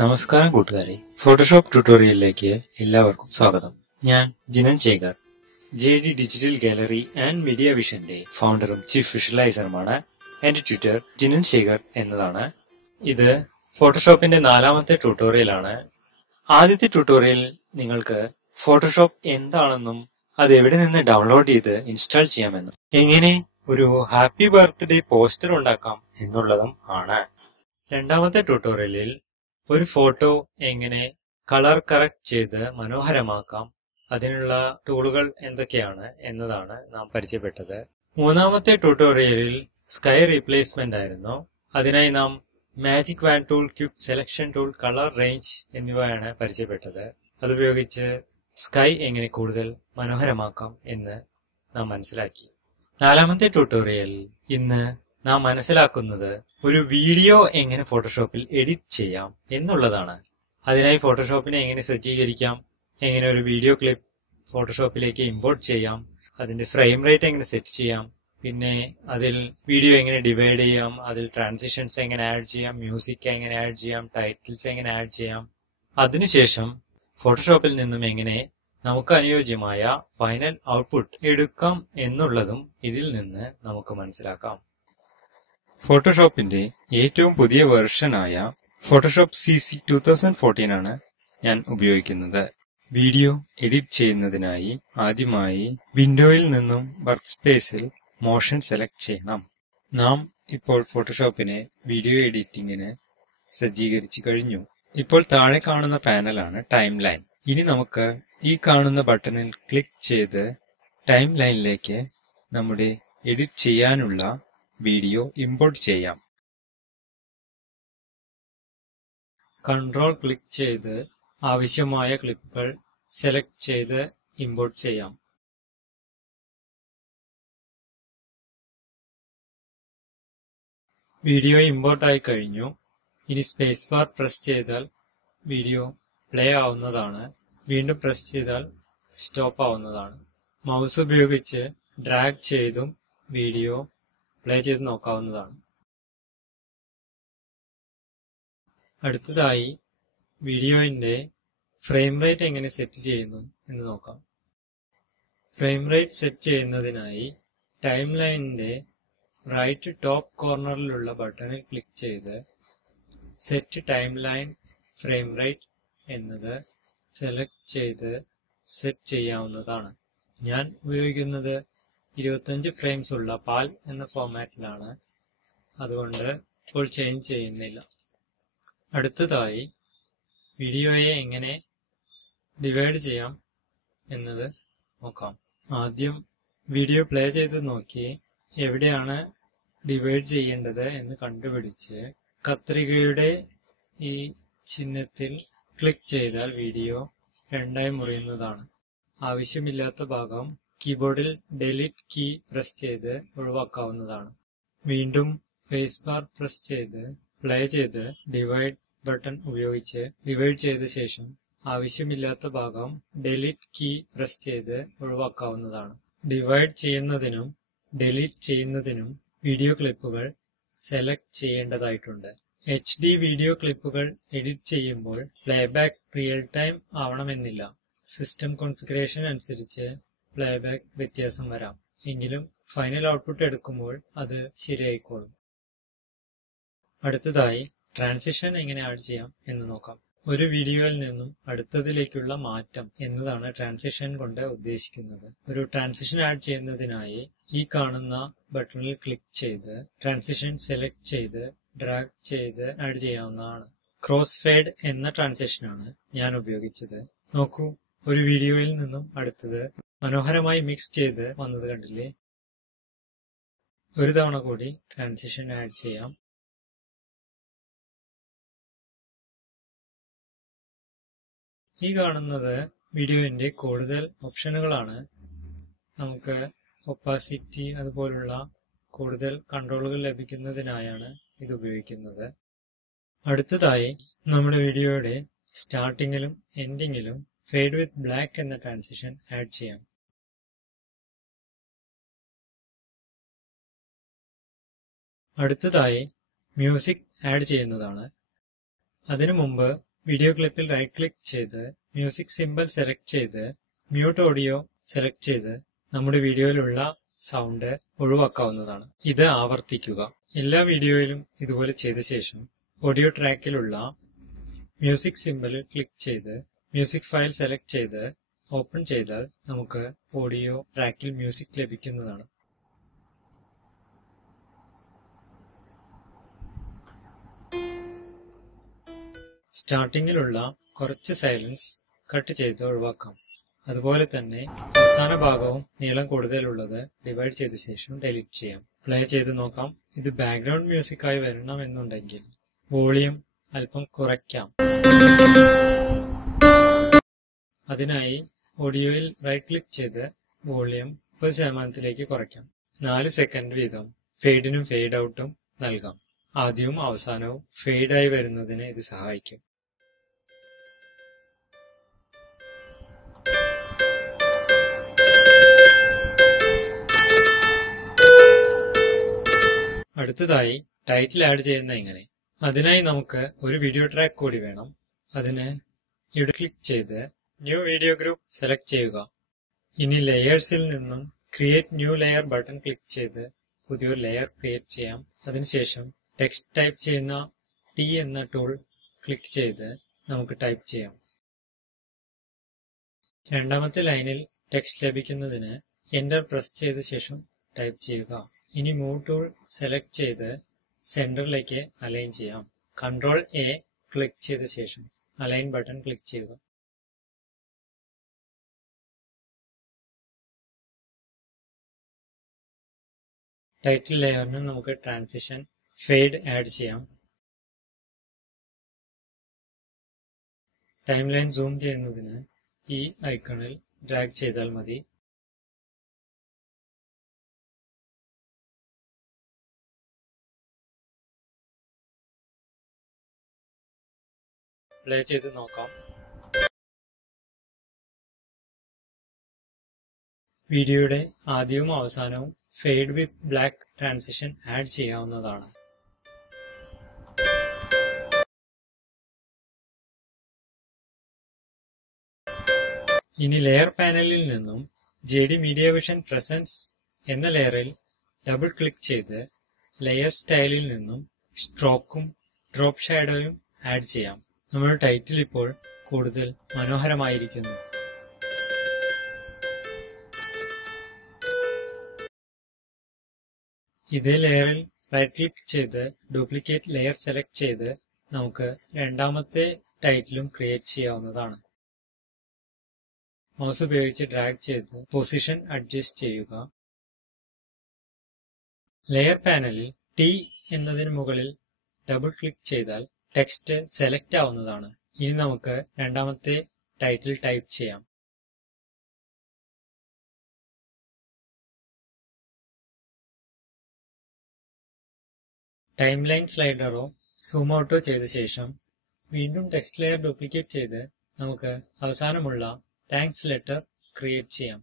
നമസ്കാരം കൂട്ടുകാരെ, ഫോട്ടോഷോപ്പ് ട്യൂട്ടോറിയലിലേക്ക് എല്ലാവർക്കും സ്വാഗതം. ഞാൻ Jinan Shekhar, JD digital gallery and media വിഷന്റെ ഫൗണ്ടറും ചീഫ് വിഷ്വലൈസറുമാണ്. എന്റെ ട്വിറ്റർ ജിനൻ ശേഖർ എന്നതാണ്. ഇത് ഫോട്ടോഷോപ്പിന്റെ 4ാമത്തെ ട്യൂട്ടോറിയലാണ്. ആദ്യത്തെ ട്യൂട്ടോറിയലിൽ നിങ്ങൾക്ക് ഫോട്ടോഷോപ്പ് എന്താണെന്നും അത് എവിടെ നിന്ന് ഡൗൺലോഡ് ചെയ്ത് ഇൻസ്റ്റാൾ ചെയ്യാമെന്നും എങ്ങനെ ഒരു ഹാപ്പി ബർത്ത്ഡേ പോസ്റ്റർ ഉണ്ടാക്കാം എന്നുള്ളതും ആണ്. 2ാമത്തെ ട്യൂട്ടോറിയലിൽ ഒരു ഫോട്ടോ എങ്ങനെ കളർ കറക്റ്റ് ചെയ്ത് മനോഹരമാക്കാം, അതിനുള്ള ടൂളുകൾ എന്തൊക്കെയാണ് എന്നതാണ് നാം പരിചയപ്പെട്ടത്. 3ാമത്തെ ട്യൂട്ടോറിയലിൽ സ്കൈ റീപ്ലേസ്മെന്റ് ആയിരുന്നു. അതിനായി നാം magic want tool, quick selection tool, colour range എന്നിവയാണ് പരിചയപ്പെട്ടത്. അതുപയോഗിച്ച് സ്കൈ എങ്ങനെ കൂടുതൽ മനോഹരമാക്കാം എന്ന് നാം മനസ്സിലാക്കി. 4ാമത്തെ ട്യൂട്ടോറിയലിൽ ഇന്ന് നാം മനസ്സിലാക്കുന്നത് ഒരു വീഡിയോ എങ്ങനെ ഫോട്ടോഷോപ്പിൽ എഡിറ്റ് ചെയ്യാം എന്നുള്ളതാണ്. അതിനായി ഫോട്ടോഷോപ്പിനെ എങ്ങനെ സജ്ജീകരിക്കാം, എങ്ങനെ ഒരു വീഡിയോ ക്ലിപ്പ് ഫോട്ടോഷോപ്പിലേക്ക് ഇമ്പോർട്ട് ചെയ്യാം, അതിന്റെ ഫ്രെയിം റേറ്റ് എങ്ങനെ സെറ്റ് ചെയ്യാം, പിന്നെ അതിൽ വീഡിയോ എങ്ങനെ ഡിവൈഡ് ചെയ്യാം, അതിൽ ട്രാൻസിഷൻസ് എങ്ങനെ ആഡ് ചെയ്യാം, മ്യൂസിക് എങ്ങനെ ആഡ് ചെയ്യാം, ടൈറ്റിൽസ് എങ്ങനെ ആഡ് ചെയ്യാം, അതിനുശേഷം ഫോട്ടോഷോപ്പിൽ നിന്നും എങ്ങനെ നമുക്ക് അനുയോജ്യമായ ഫൈനൽ ഔട്ട്പുട്ട് എടുക്കാം എന്നുള്ളതും ഇതിൽ നിന്ന് നമുക്ക് മനസ്സിലാക്കാം. ഫോട്ടോഷോപ്പിന്റെ ഏറ്റവും പുതിയ വെർഷനായ ഫോട്ടോഷോപ്പ് CC 2014 ആണ് ഞാൻ ഉപയോഗിക്കുന്നത്. വീഡിയോ എഡിറ്റ് ചെയ്യുന്നതിനായി ആദ്യമായി വിൻഡോയിൽ നിന്നും വർക്ക് സ്പേസിൽ മോഷൻ സെലക്ട് ചെയ്യണം. നാം ഇപ്പോൾ ഫോട്ടോഷോപ്പിനെ വീഡിയോ എഡിറ്റിംഗിന് സജ്ജീകരിച്ചു കഴിഞ്ഞു. ഇപ്പോൾ താഴെ കാണുന്ന പാനലാണ് ടൈം ലൈൻ. ഇനി നമുക്ക് ഈ കാണുന്ന ബട്ടണിൽ ക്ലിക്ക് ചെയ്ത് ടൈം ലൈനിലേക്ക് നമ്മുടെ എഡിറ്റ് ചെയ്യാനുള്ള വീഡിയോ ഇമ്പോർട്ട് ചെയ്യാം. കൺട്രോൾ ക്ലിക്ക് ചെയ്ത് ആവശ്യമായ ക്ലിപ്പുകൾ സെലക്ട് ചെയ്ത് ഇമ്പോർട്ട് ചെയ്യാം. വീഡിയോ ഇമ്പോർട്ട് ആയി കഴിഞ്ഞു. ഇനി സ്പേസ് ബാർ പ്രസ് ചെയ്താൽ വീഡിയോ പ്ലേ ആവുന്നതാണ്. വീണ്ടും പ്രസ് ചെയ്താൽ സ്റ്റോപ്പ് ആവുന്നതാണ്. മൗസ് ഉപയോഗിച്ച് ഡ്രാഗ് ചെയ്തും വീഡിയോ പ്ലേ ചെയ്ത് നോക്കാവുന്നതാണ്. അടുത്തതായി വീഡിയോയുടെ ഫ്രെയിം റേറ്റ് എങ്ങനെ സെറ്റ് ചെയ്യുന്നു എന്ന് നോക്കാം. ഫ്രെയിം റേറ്റ് സെറ്റ് ചെയ്യുന്നതിനായി ടൈം ലൈനിന്റെ റൈറ്റ് ടോപ്പ് കോർണറിലുള്ള ബട്ടണിൽ ക്ലിക്ക് ചെയ്ത് set time line frame rate എന്നത് സെലക്ട് ചെയ്ത് സെറ്റ് ചെയ്യാവുന്നതാണ്. ഞാൻ ഉപയോഗിക്കുന്നത് 25 ഫ്രെയിംസ് ഉള്ള പാൽ എന്ന ഫോർമാറ്റിലാണ്, അതുകൊണ്ട് ഇപ്പോൾ ചേഞ്ച് ചെയ്യുന്നില്ല. അടുത്തതായി വീഡിയോയെ എങ്ങനെ ഡിവൈഡ് ചെയ്യാം എന്നത് നോക്കാം. ആദ്യം വീഡിയോ പ്ലേ ചെയ്ത് നോക്കി എവിടെയാണ് ഡിവൈഡ് ചെയ്യേണ്ടത് എന്ന് കണ്ടുപിടിച്ച് കത്രികയുടെ ഈ ചിഹ്നത്തിൽ ക്ലിക്ക് ചെയ്താൽ വീഡിയോ രണ്ടായി മുറിയുന്നതാണ്. ആവശ്യമില്ലാത്ത ഭാഗം കീബോർഡിൽ ഡിലീറ്റ് കീ പ്രസ് ചെയ്ത് ഒഴിവാക്കാവുന്നതാണ്. വീണ്ടും സ്പേസ് ബാർ പ്രസ് ചെയ്ത് പ്ലേ ചെയ്ത് ഡിവൈഡ് ബട്ടൺ ഉപയോഗിച്ച് ഡിവൈഡ് ചെയ്ത ശേഷം ആവശ്യമില്ലാത്ത ഭാഗം ഡിലീറ്റ് കീ പ്രസ് ചെയ്ത് ഒഴിവാക്കാവുന്നതാണ്. ഡിവൈഡ് ചെയ്യുന്നതിനും ഡിലീറ്റ് ചെയ്യുന്നതിനും വീഡിയോ ക്ലിപ്പുകൾ സെലക്ട് ചെയ്യേണ്ടതായിട്ടുണ്ട്. HD വീഡിയോ ക്ലിപ്പുകൾ എഡിറ്റ് ചെയ്യുമ്പോൾ പ്ലേബാക്ക് റിയൽ ടൈം ആവണമെന്നില്ല. സിസ്റ്റം കോൺഫിഗറേഷൻ അനുസരിച്ച് പ്ലേബാക്ക് വ്യത്യാസം വരാം. എങ്കിലും ഫൈനൽ ഔട്ട്പുട്ട് എടുക്കുമ്പോൾ അത് ശരിയായിക്കോളും. അടുത്തതായി ട്രാൻസിഷൻ എങ്ങനെ ആഡ് ചെയ്യാം എന്ന് നോക്കാം. ഒരു വീഡിയോയിൽ നിന്നും അടുത്തതിലേക്കുള്ള മാറ്റം എന്നതാണ് ട്രാൻസിഷൻ കൊണ്ട് ഉദ്ദേശിക്കുന്നത്. ഒരു ട്രാൻസിഷൻ ആഡ് ചെയ്യുന്നതിനായി ഈ കാണുന്ന ബട്ടണിൽ ക്ലിക്ക് ചെയ്ത് ട്രാൻസിഷൻ സെലക്ട് ചെയ്ത് ഡ്രാഗ് ചെയ്ത് ആഡ് ചെയ്യാവുന്നതാണ്. ക്രോസ് ഫേഡ് എന്ന ട്രാൻസിഷനാണ് ഞാൻ ഉപയോഗിച്ചത്. നോക്കൂ, ഒരു വീഡിയോയിൽ നിന്നും അടുത്തത് മനോഹരമായി മിക്സ് ചെയ്ത് വന്നത് കണ്ടില്ലേ? ഒരു തവണ കൂടി ട്രാൻസിഷൻ ആഡ് ചെയ്യാം. ഈ കാണുന്നത് വീഡിയോന്റെ കൂടുതൽ ഓപ്ഷനുകളാണ്. നമുക്ക് ഒപ്പാസിറ്റി അതുപോലുള്ള കൂടുതൽ കൺട്രോളുകൾ ലഭിക്കുന്നതിനായാണ് ഇത് ഉപയോഗിക്കുന്നത്. അടുത്തതായി നമ്മുടെ വീഡിയോയുടെ സ്റ്റാർട്ടിങ്ങിലും എൻഡിങ്ങിലും ഫേഡ് വിത്ത് ബ്ലാക്ക് എന്ന ട്രാൻസിഷൻ ആഡ് ചെയ്യാം. അടുത്തതായി മ്യൂസിക് ആഡ് ചെയ്യുന്നതാണ്. അതിനു മുമ്പ് വീഡിയോ ക്ലിപ്പിൽ റൈറ്റ് ക്ലിക്ക് ചെയ്ത് മ്യൂസിക് സിംബൽ സെലക്ട് ചെയ്ത് മ്യൂട്ട് ഓഡിയോ സെലക്ട് ചെയ്ത് നമ്മുടെ വീഡിയോയിലുള്ള സൗണ്ട് ഒഴിവാക്കാവുന്നതാണ്. ഇത് ആവർത്തിക്കുക. എല്ലാ വീഡിയോയിലും ഇതുപോലെ ചെയ്ത ശേഷം ഓഡിയോ ട്രാക്കിലുള്ള മ്യൂസിക് സിംബലിൽ ക്ലിക്ക് ചെയ്ത് മ്യൂസിക് ഫയൽ സെലക്ട് ചെയ്ത് ഓപ്പൺ ചെയ്താൽ നമുക്ക് ഓഡിയോ ട്രാക്കിൽ മ്യൂസിക് ലഭിക്കുന്നതാണ്. സ്റ്റാർട്ടിങ്ങിലുള്ള കുറച്ച് സൈലൻസ് കട്ട് ചെയ്ത് ഒഴിവാക്കാം. അതുപോലെ തന്നെ അവസാന ഭാഗവും നീളം കൂടുതലുള്ളത് ഡിവൈഡ് ചെയ്ത ശേഷം ഡിലീറ്റ് ചെയ്യാം. പ്ലേ ചെയ്ത് നോക്കാം. ഇത് ബാക്ക്ഗ്രൗണ്ട് മ്യൂസിക് ആയി വരണമെന്നുണ്ടെങ്കിൽ വോളിയം അല്പം കുറയ്ക്കാം. അതിനായി ഓഡിയോയിൽ റൈറ്റ് ക്ലിക്ക് ചെയ്ത് വോളിയം 30% കുറയ്ക്കാം. 4 സെക്കൻഡ് വീതം ഫെയ്ഡിനും ഫെയ്ഡ് ഔട്ടും നൽകാം. ആദ്യവും അവസാനവും ഫെയ്ഡായി വരുന്നതിന് ഇത് സഹായിക്കും. അടുത്തതായി ടൈറ്റിൽ ആഡ് ചെയ്യുന്ന എങ്ങനെ? അതിനായി നമുക്ക് ഒരു വീഡിയോ ട്രാക്ക് കൂടി വേണം. അതിന് ഇവിടെ ക്ലിക്ക് ചെയ്ത് ന്യൂ വീഡിയോ ഗ്രൂപ്പ് സെലക്ട് ചെയ്യുക. ഇനി ലെയേഴ്സിൽ നിന്നും create new layer button click ചെയ്ത് പുതിയൊരു ലെയർ ക്രിയേറ്റ് ചെയ്യാം. അതിനുശേഷം ടെക്സ്റ്റ് ടൈപ്പ് ചെയ്യുന്ന T എന്ന ടൂൾ ക്ലിക്ക് ചെയ്ത് നമുക്ക് ടൈപ്പ് ചെയ്യാം. രണ്ടാമത്തെ ലൈനിൽ ടെക്സ്റ്റ് ലഭിക്കുന്നതിന് എന്റർ പ്രസ് ചെയ്ത ശേഷം ടൈപ്പ് ചെയ്യുക. ഇനി മൂവ് ടൂൾ സെലക്ട് ചെയ്ത് സെന്ററിലേക്ക് അലൈൻ ചെയ്യാം. Ctrl A ക്ലിക്ക് ചെയ്ത ശേഷം അലൈൻ ബട്ടൺ ക്ലിക്ക് ചെയ്യുക. ടൈറ്റിൽ ലെയറിന് നമുക്ക് ട്രാൻസിഷൻ ഫെയ്ഡ് ആഡ് ചെയ്യാം. ടൈം ലൈൻ സൂം ചെയ്യുന്നതിന് ഈ ഐക്കണിൽ ഡ്രാഗ് ചെയ്താൽ മതി. പ്ലേ ചെയ്ത് നോക്കാം. വീഡിയോയുടെ ആദ്യവും അവസാനവും ഫെയ്ഡ് വിത്ത് ബ്ലാക്ക് ട്രാൻസിഷൻ ആഡ് ചെയ്യാവുന്നതാണ്. ഇനി ലെയർ പാനലിൽ നിന്നും JD മീഡിയ വിഷൻ പ്രസൻസ് എന്ന ലെയറിൽ ഡബിൾ ക്ലിക്ക് ചെയ്ത് ലെയർ സ്റ്റൈലിൽ നിന്നും സ്ട്രോക്കും ഡ്രോപ്പ് ഷാഡോയും ആഡ് ചെയ്യാം. നമ്മുടെ ടൈറ്റിൽ ഇപ്പോൾ കൂടുതൽ മനോഹരമായിരിക്കുന്നു. ഇതേ ലെയറിൽ റൈറ്റ് ക്ലിക്ക് ചെയ്ത് ഡ്യൂപ്ലിക്കേറ്റ് ലെയർ സെലക്ട് ചെയ്ത് നമുക്ക് രണ്ടാമത്തെ ടൈറ്റിലും ക്രിയേറ്റ് ചെയ്യാവുന്നതാണ്. മൗസ് ഉപയോഗിച്ച് ഡ്രാഗ് ചെയ്ത് പൊസിഷൻ അഡ്ജസ്റ്റ് ചെയ്യുക. ലെയർ പാനലിൽ T എന്നതിന് മുകളിൽ ഡബിൾ ക്ലിക്ക് ചെയ്താൽ ടെക്സ്റ്റ് സെലക്ട് ആവുന്നതാണ്. ഇനി നമുക്ക് രണ്ടാമത്തെ ടൈറ്റിൽ ടൈപ്പ് ചെയ്യാം. ടൈം ലൈൻ സ്ലൈഡറോ സൂം ഔട്ടോ ചെയ്ത ശേഷം വീണ്ടും ടെക്സ്റ്റ് ലെയർ ഡ്യൂപ്ലിക്കേറ്റ് ചെയ്ത് നമുക്ക് അവസാനമുള്ള താങ്ക്സ് ലെറ്റർ ക്രിയേറ്റ് ചെയ്യാം.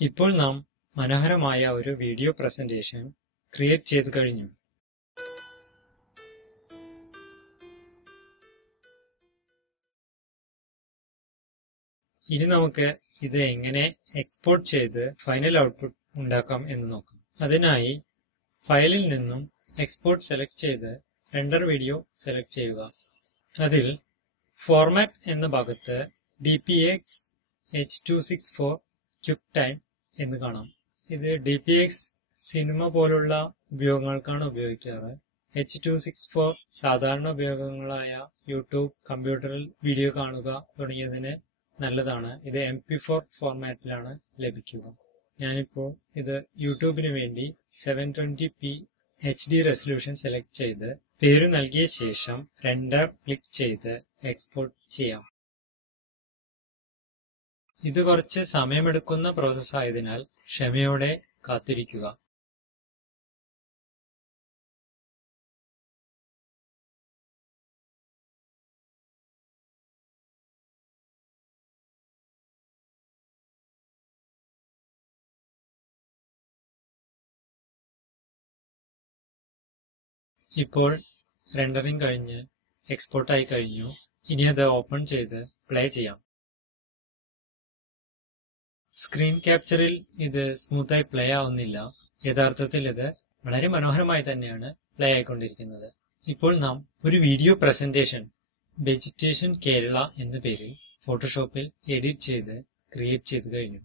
ഇപ്പോൾ നാം മനോഹരമായ ഒരു വീഡിയോ പ്രസന്റേഷൻ ക്രിയേറ്റ് ചെയ്തു കഴിഞ്ഞു. ഇനി നമുക്ക് ഇത് എങ്ങനെ എക്സ്പോർട്ട് ചെയ്ത് ഫൈനൽ ഔട്ട്പുട്ട് ഉണ്ടാക്കാം എന്ന് നോക്കാം. അതിനായി ഫയലിൽ നിന്നും എക്സ്പോർട്ട് സെലക്ട് ചെയ്ത് റെൻഡർ വീഡിയോ സെലക്ട് ചെയ്യുക. അതിൽ ഫോർമാറ്റ് എന്ന ഭാഗത്ത് DPX H264 ക്വിക്ക് ടൈം എന്ന് കാണാം. ഇത് DPX സിനിമ പോലുള്ള ഉപയോഗങ്ങൾക്കാണ് ഉപയോഗിക്കാറ്. H264 സാധാരണ ഉപയോഗങ്ങളായ യൂട്യൂബ്, കമ്പ്യൂട്ടറിൽ വീഡിയോ കാണുക തുടങ്ങിയതിന് നല്ലതാണ്. ഇത് MP4 ഫോർമാറ്റിലാണ് ലഭിക്കുക. ഞാനിപ്പോൾ ഇത് യൂട്യൂബിന് വേണ്ടി 720p HD റെസല്യൂഷൻ സെലക്ട് ചെയ്ത് പേര് നൽകിയ ശേഷം റെൻഡർ ക്ലിക്ക് ചെയ്ത് എക്സ്പോർട്ട് ചെയ്യാം. ഇത് കുറച്ച് സമയമെടുക്കുന്ന പ്രോസസ് ആയതിനാൽ ക്ഷമയോടെ കാത്തിരിക്കുക. ഇപ്പോൾ റെൻഡറിംഗ് കഴിഞ്ഞ് എക്സ്പോർട്ട് ആയി കഴിഞ്ഞു. ഇനി അത് ഓപ്പൺ ചെയ്ത് പ്ലേ ചെയ്യാം. സ്ക്രീൻ ക്യാപ്ചറിൽ ഇത് സ്മൂത്തായി പ്ലേ ആവുന്നില്ല. യഥാർത്ഥത്തിൽ ഇത് വളരെ മനോഹരമായി തന്നെയാണ് പ്ലേ ആയിക്കൊണ്ടിരിക്കുന്നത്. ഇപ്പോൾ നാം ഒരു വീഡിയോ പ്രസന്റേഷൻ വെജിറ്റേഷൻ കേരള എന്ന പേരിൽ ഫോട്ടോഷോപ്പിൽ എഡിറ്റ് ചെയ്ത് ക്രിയേറ്റ് ചെയ്ത് കഴിഞ്ഞു.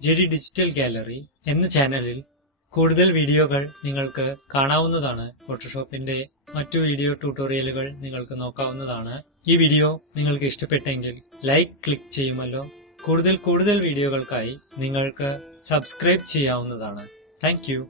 JD ഡിജിറ്റൽ ഗാലറി എന്ന ചാനലിൽ കൂടുതൽ വീഡിയോകൾ നിങ്ങൾക്ക് കാണാവുന്നതാണ്. ഫോട്ടോഷോപ്പിന്റെ മറ്റു വീഡിയോ ട്യൂട്ടോറിയലുകൾ നിങ്ങൾക്ക് നോക്കാവുന്നതാണ്. ഈ വീഡിയോ നിങ്ങൾക്ക് ഇഷ്ടപ്പെട്ടെങ്കിൽ ലൈക്ക് ക്ലിക്ക് ചെയ്യുമല്ലോ. കൂടുതൽ വീഡിയോകൾക്കായി നിങ്ങൾക്ക് സബ്സ്ക്രൈബ് ചെയ്യാവുന്നതാണ്. Thank you.